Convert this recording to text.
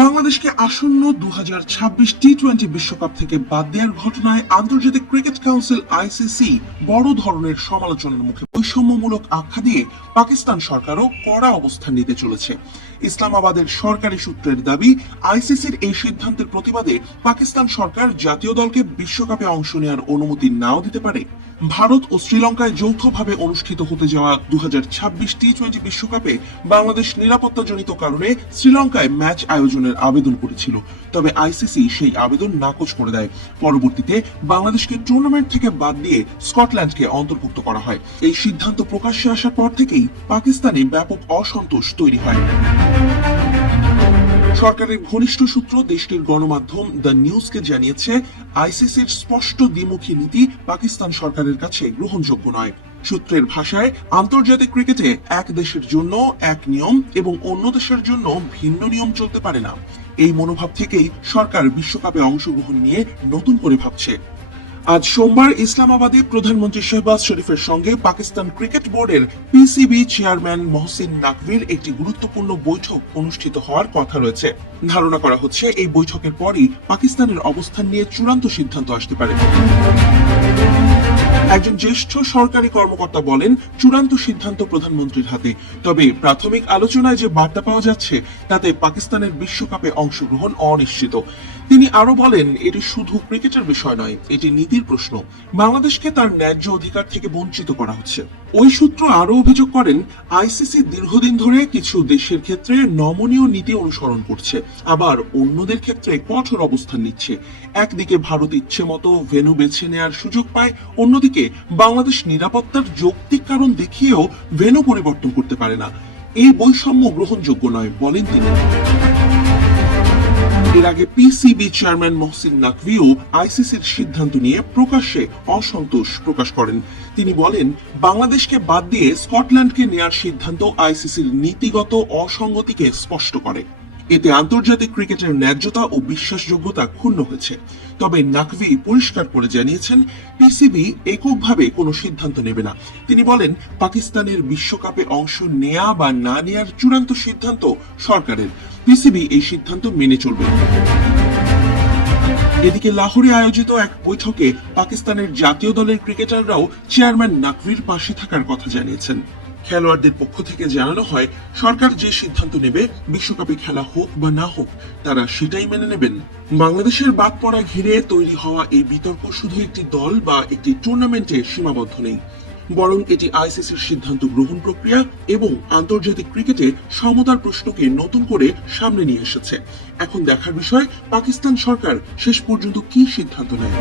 বাংলাদেশকে আসন্ন 2026 টি-20 বিশ্বকাপ থেকে বাদ দেওয়ার ঘটনায় আন্তর্জাতিক ক্রিকেট কাউন্সিল আইসিসি বড় ধরনের সমালোচনার মুখে। বৈষম্যমূলক আখ্যা দিয়ে পাকিস্তান সরকারও কড়া অবস্থান নিতে চলেছে। ইসলামাবাদের সরকারি সূত্রের দাবি, আইসিসির এই সিদ্ধান্তের প্রতিবাদে পাকিস্তান সরকার জাতীয় দলকে বিশ্বকাপে অংশ নেওয়ার অনুমতি নাও দিতে পারে। ভারত ও শ্রীলঙ্কায় যৌথভাবে অনুষ্ঠিত হতে যাওয়া 2026 টি-20 বিশ্বকাপে বাংলাদেশ নিরাপত্তাজনিত কারণে শ্রীলঙ্কায় ম্যাচ আয়োজনের আবেদন করেছিল, তবে আইসিসি সেই আবেদন নাকচ করে দেয়। পরবর্তীতে বাংলাদেশকে টুর্নামেন্ট থেকে বাদ দিয়ে স্কটল্যান্ডকে অন্তর্ভুক্ত করা হয়। এই সিদ্ধান্ত প্রকাশ্যে আসার পর থেকেই পাকিস্তানে ব্যাপক অসন্তোষ তৈরি হয়। সরকারের ঘনিষ্ঠ সূত্র দেশটির গণমাধ্যম দ্য নিউজকে জানিয়েছে, আইসিসির স্পষ্ট দ্বিমুখী নীতি পাকিস্তান সরকারের কাছে গ্রহণযোগ্য নয়। সূত্রের ভাষায়, আন্তর্জাতিক ক্রিকেটে এক দেশের জন্য এক নিয়ম এবং অন্য দেশের জন্য ভিন্ন নিয়ম চলতে পারে না। এই মনোভাব থেকেই সরকার বিশ্বকাপে অংশগ্রহণ নিয়ে নতুন করে ভাবছে। আজ সোমবার ইসলামাবাদে প্রধানমন্ত্রী শেহবাজ শরীফের সঙ্গে পাকিস্তান ক্রিকেট বোর্ডের পিসিবি চেয়ারম্যান মহসিন নাকভির একটি গুরুত্বপূর্ণ বৈঠক অনুষ্ঠিত হওয়ার কথা রয়েছে। ধারণা করা হচ্ছে, এই বৈঠকের পরই পাকিস্তানের অবস্থান নিয়ে চূড়ান্ত সিদ্ধান্ত আসতে পারে। একজন জ্যেষ্ঠ সরকারি কর্মকর্তা বলেন, চূড়ান্ত সিদ্ধান্ত প্রধানমন্ত্রীর হাতে। তবে প্রাথমিক আলোচনায় যে বার্তা পাওয়া যাচ্ছে তাতে পাকিস্তানের বিশ্বকাপে অংশগ্রহণ অনিশ্চিত। তিনি আরো বলেন, এটি শুধু ক্রিকেটের বিষয় নয়, এটি নীতির প্রশ্ন। বাংলাদেশকে তার ন্যায্য অধিকার থেকে বঞ্চিত করা হচ্ছে। ওই সূত্র আরো অভিযোগ করেন, আইসিসি দীর্ঘদিন ধরে কিছু দেশের ক্ষেত্রে নমনীয় নীতি অনুসরণ করছে, আবার অন্যদের ক্ষেত্রে কঠোর অবস্থান নিচ্ছে। একদিকে ভারত ইচ্ছে মতো ভেন্যু বেছে নেওয়ার সুযোগ পায়, অন্যদিকে বাংলাদেশ নিরাপত্তার যৌক্তিক কারণ দেখিয়েও ভেন্যু পরিবর্তন করতে পারে না। এই বৈষম্য গ্রহণযোগ্য নয় বলেন তিনি। এর আগে পিসিবি চেয়ারম্যান মহসিন নাকভিও আইসিসির সিদ্ধান্ত নিয়ে প্রকাশ্যে অসন্তোষ প্রকাশ করেন। তিনি বলেন, বাংলাদেশকে বাদ দিয়ে স্কটল্যান্ডকে নেওয়ার সিদ্ধান্ত আইসিসির নীতিগত অসঙ্গতিকে স্পষ্ট করে। এতে আন্তর্জাতিক ক্রিকেটের ন্যায্যতা ও বিশ্বাসযোগ্যতা ক্ষুণ্ণ হয়েছে। তবে নাকভি পরিষ্কার করে জানিয়েছেন, পিসিবি এককভাবে কোনো সিদ্ধান্ত নেবে না। তিনি বলেন, পাকিস্তানের বিশ্বকাপে অংশ নেয়া বা না নেয়ার চূড়ান্ত সিদ্ধান্ত সরকারের। পিসিবি এই সিদ্ধান্ত মেনে চলবে। এদিকে লাহোরে আয়োজিত এক বৈঠকে পাকিস্তানের জাতীয় দলের ক্রিকেটাররাও চেয়ারম্যান নাকভির পাশে থাকার কথা জানিয়েছেন। খেলোয়াড়দের পক্ষ থেকে জানানো হয়, সরকার যে সিদ্ধান্ত নেবে, বিশ্বকাপে খেলা হোক বা না হোক, তারা সেটাই মেনে নেবেন। বাংলাদেশের বাদ পড়া ঘিরে তৈরি হওয়া এই বিতর্ক শুধু একটি দল বা একটি টুর্নামেন্টে সীমাবদ্ধ নেই, বরং এটি আইসিসির সিদ্ধান্ত গ্রহণ প্রক্রিয়া এবং আন্তর্জাতিক ক্রিকেটে সমতার প্রশ্নকে নতুন করে সামনে নিয়ে এসেছে। এখন দেখার বিষয়, পাকিস্তান সরকার শেষ পর্যন্ত কি সিদ্ধান্ত নেয়।